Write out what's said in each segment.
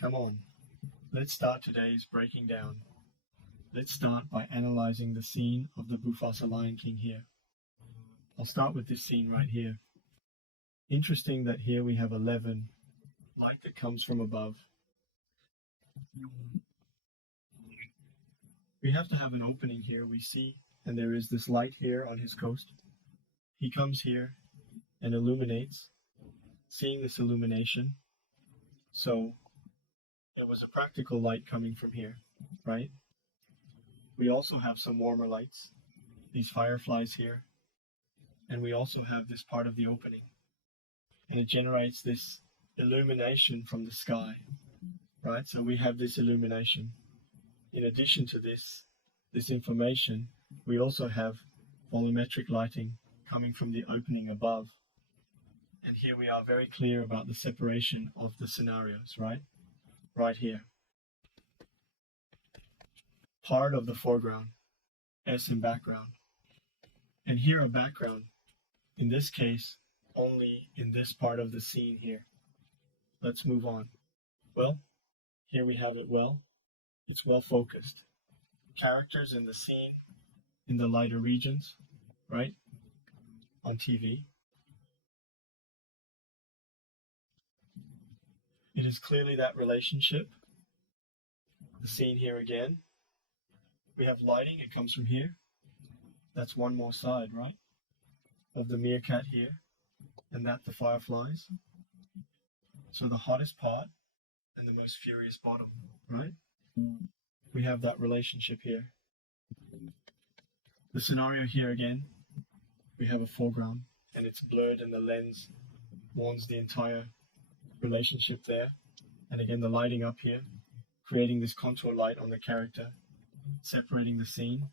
Come on, let's start today's breaking down. Let's start by analyzing the scene of the Mufasa Lion King here. I'll start with this scene right here. Interesting that here we have 11, light that comes from above. We have to have an opening here, we see, and there is this light here on his coast. He comes here and illuminates, seeing this illumination. So there was a practical light coming from here, right? We also have some warmer lights, these fireflies here, and we also have this part of the opening. And it generates this illumination from the sky, right? So we have this illumination. In addition to this information, we also have volumetric lighting coming from the opening above. And here we are very clear about the separation of the scenarios, right? Right here. Part of the foreground, S in background. And here a background, in this case, only in this part of the scene here. Let's move on. Well, here we have it well. It's well focused. Characters in the scene, in the lighter regions, right? On TV. It is clearly that relationship. The scene here again. We have lighting, it comes from here. That's one more side, right? Of the meerkat here. And that the fireflies. So the hottest part and the most furious bottom, right? We have that relationship here. The scenario here again, we have a foreground and it's blurred and the lens warns the entire relationship there. And again, the lighting up here, creating this contour light on the character, separating the scene.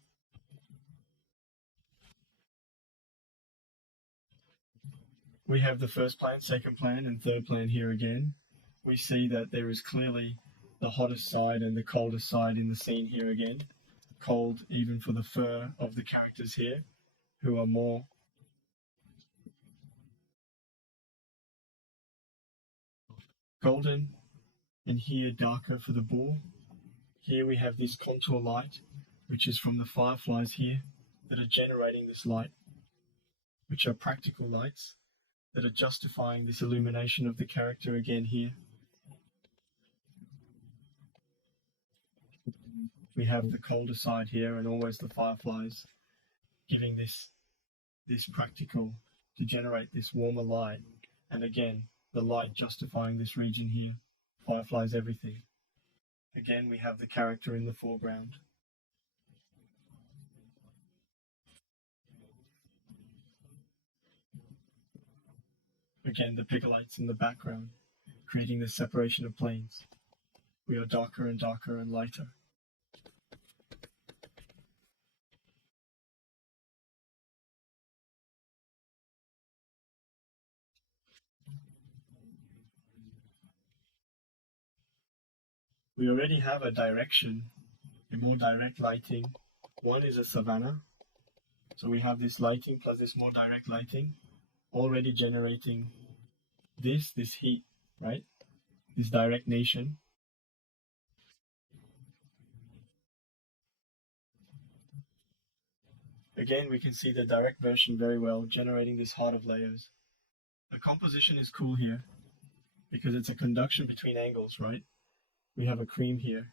We have the first plan, second plan, and third plan here again. We see that there is clearly the hottest side and the coldest side in the scene here again. Cold even for the fur of the characters here, who are more golden, and here darker for the bull. Here we have this contour light, which is from the fireflies here, that are generating this light, which are practical lights, that are justifying this illumination of the character again here. We have the colder side here and always the fireflies giving this practical to generate this warmer light. And again, the light justifying this region here. Fireflies everything. Again, we have the character in the foreground. Again, the pigalites in the background, creating the separation of planes. We are darker and darker and lighter. We already have a direction, a more direct lighting. One is a savanna. So we have this lighting plus this more direct lighting, already generating this heat, right? This direct nation. Again, we can see the direct version very well, generating this heart of layers. The composition is cool here, because it's a conduction between angles, right? We have a cream here.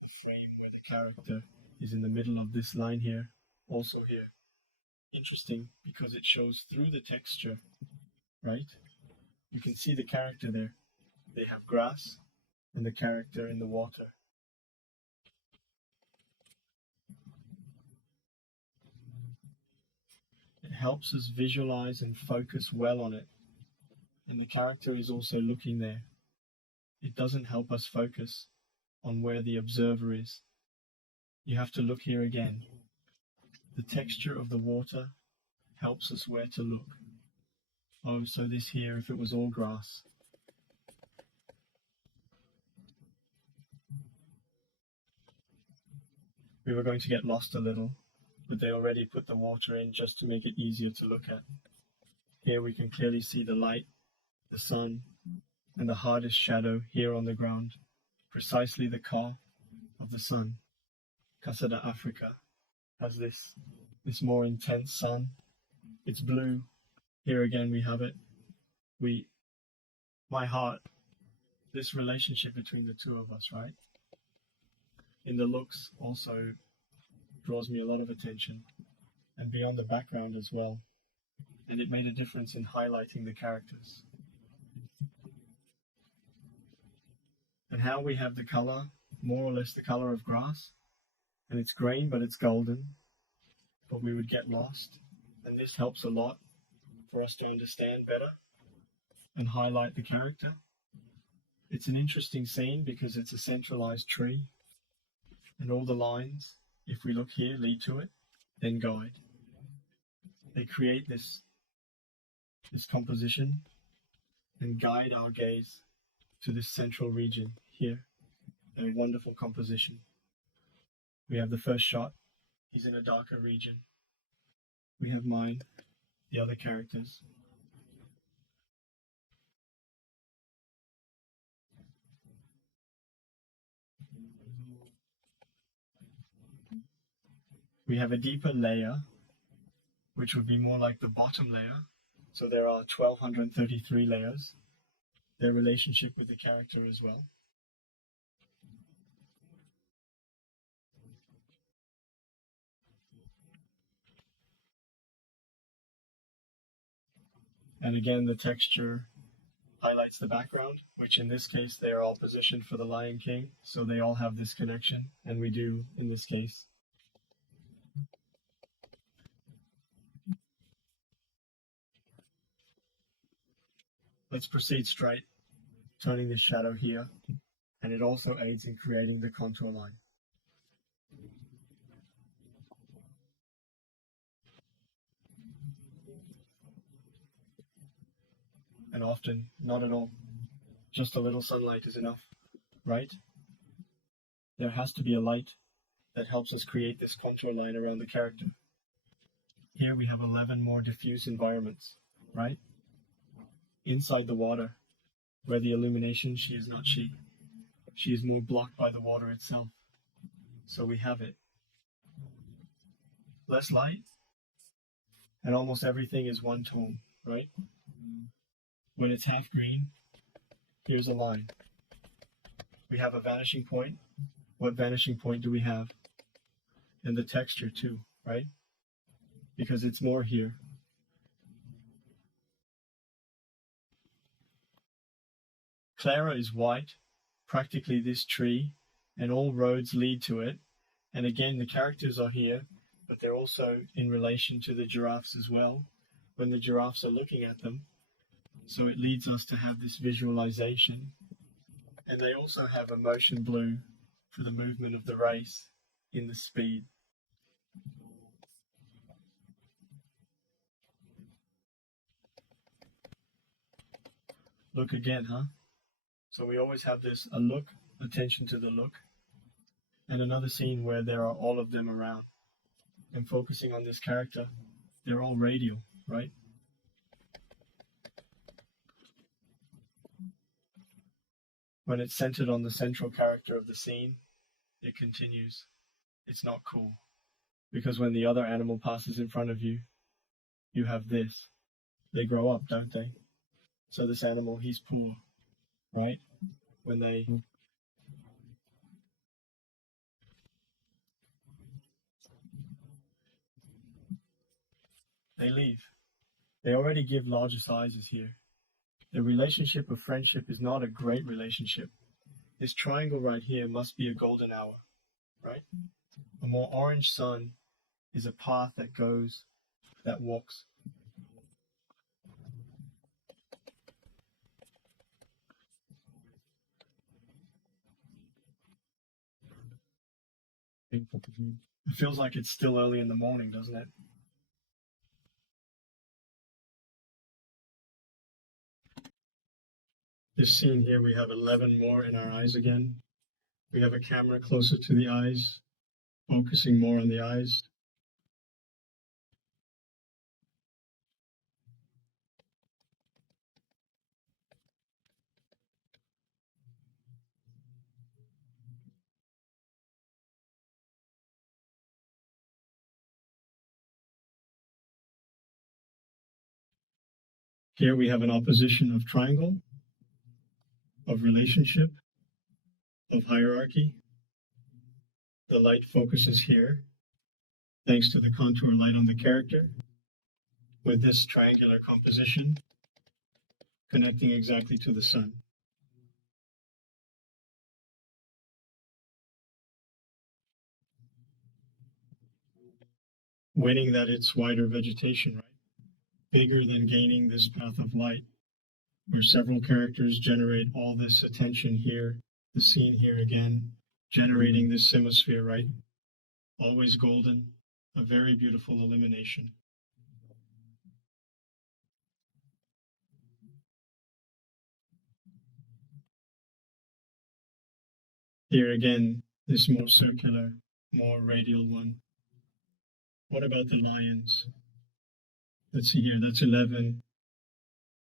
The frame where the character is in the middle of this line here, also here. Interesting, because it shows through the texture, right? You can see the character there. They have grass and the character in the water. It helps us visualize and focus well on it. And the character is also looking there. It doesn't help us focus on where the observer is. You have to look here again. The texture of the water helps us where to look. Oh, so this here, if it was all grass. We were going to get lost a little, but they already put the water in just to make it easier to look at. Here we can clearly see the light, the sun, and the hardest shadow here on the ground, precisely the car of the sun. Casa de Africa has this more intense sun. It's blue. Here again we have it. My heart, this relationship between the two of us, right? In the looks also draws me a lot of attention, and beyond the background as well. And it made a difference in highlighting the characters. And how we have the color, more or less the color of grass, and it's green but it's golden, but we would get lost, and this helps a lot for us to understand better and highlight the character. It's an interesting scene because it's a centralized tree, and all the lines, if we look here, lead to it, then guide. They create this composition and guide our gaze to this central region here. A wonderful composition. We have the first shot. He's in a darker region. We have mine, the other characters. We have a deeper layer, which would be more like the bottom layer. So there are 1233 layers. Their relationship with the character as well. And again, the texture highlights the background, which in this case, they are all positioned for the Lion King. So they all have this connection, and we do in this case. Let's proceed straight, turning the shadow here, and it also aids in creating the contour line. And often, not at all. Just a little sunlight is enough, right? There has to be a light that helps us create this contour line around the character. Here we have 11 more diffuse environments, right? Inside the water, where the illumination, she is not she. She is more blocked by the water itself. So we have it. Less light, and almost everything is one tone, right? When it's half green, here's a line. We have a vanishing point. What vanishing point do we have? And the texture too, right? Because it's more here. Clara is white, practically this tree, and all roads lead to it. And again, the characters are here, but they're also in relation to the giraffes as well, when the giraffes are looking at them. So it leads us to have this visualization. And they also have a motion blue for the movement of the race in the speed. Look again, huh? So we always have this, a look, attention to the look, and another scene where there are all of them around. And focusing on this character, they're all radial, right? When it's centered on the central character of the scene, it continues. It's not cool. Because when the other animal passes in front of you, you have this. They grow up, don't they? So this animal, he's poor, right? When they leave. They already give larger sizes here. The relationship of friendship is not a great relationship. This triangle right here must be a golden hour, right? A more orange sun is a path that goes, that walks. It feels like it's still early in the morning, doesn't it? This scene here, we have 11 more in our eyes again. We have a camera closer to the eyes, focusing more on the eyes. Here we have an opposition of triangle, of relationship, of hierarchy. The light focuses here, thanks to the contour light on the character, with this triangular composition connecting exactly to the sun. Winning that it's wider vegetation, right? Bigger than gaining this path of light, where several characters generate all this attention here, the scene here again, generating this symmetry, right? Always golden, a very beautiful illumination. Here again, this more circular, more radial one. What about the lions? Let's see here, that's 11.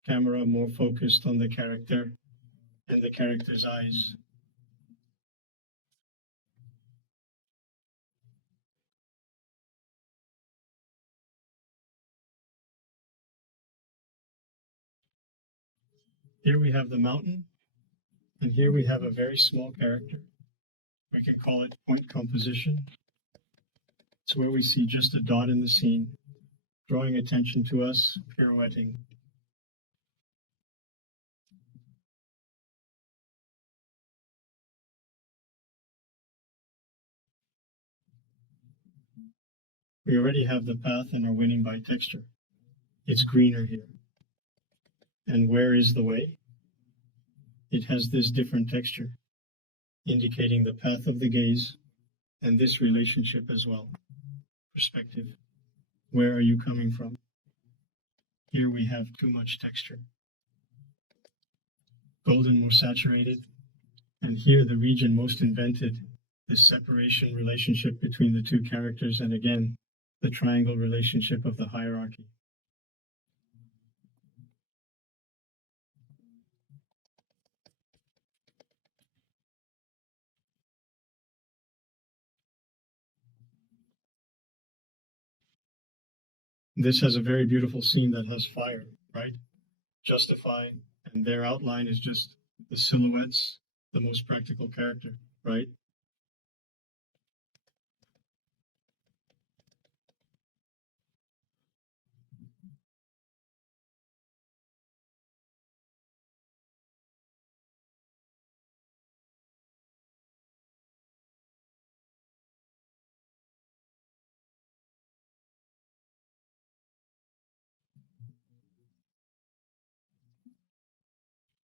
Camera more focused on the character and the character's eyes. Here we have the mountain, and here we have a very small character. We can call it point composition. It's where we see just a dot in the scene, drawing attention to us, pirouetting. We already have the path and are winning by texture. It's greener here. And where is the way? It has this different texture, indicating the path of the gaze and this relationship as well. Perspective. Where are you coming from? Here we have too much texture. Golden more saturated, and here the region most invented, this separation relationship between the two characters, and again, the triangle relationship of the hierarchy. This has a very beautiful scene that has fire, right? Justifying, and their outline is just the silhouettes, the most practical character, right?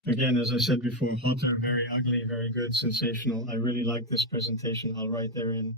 Again, as I said before, hotter, very ugly, very good, sensational. I really like this presentation. I'll write therein.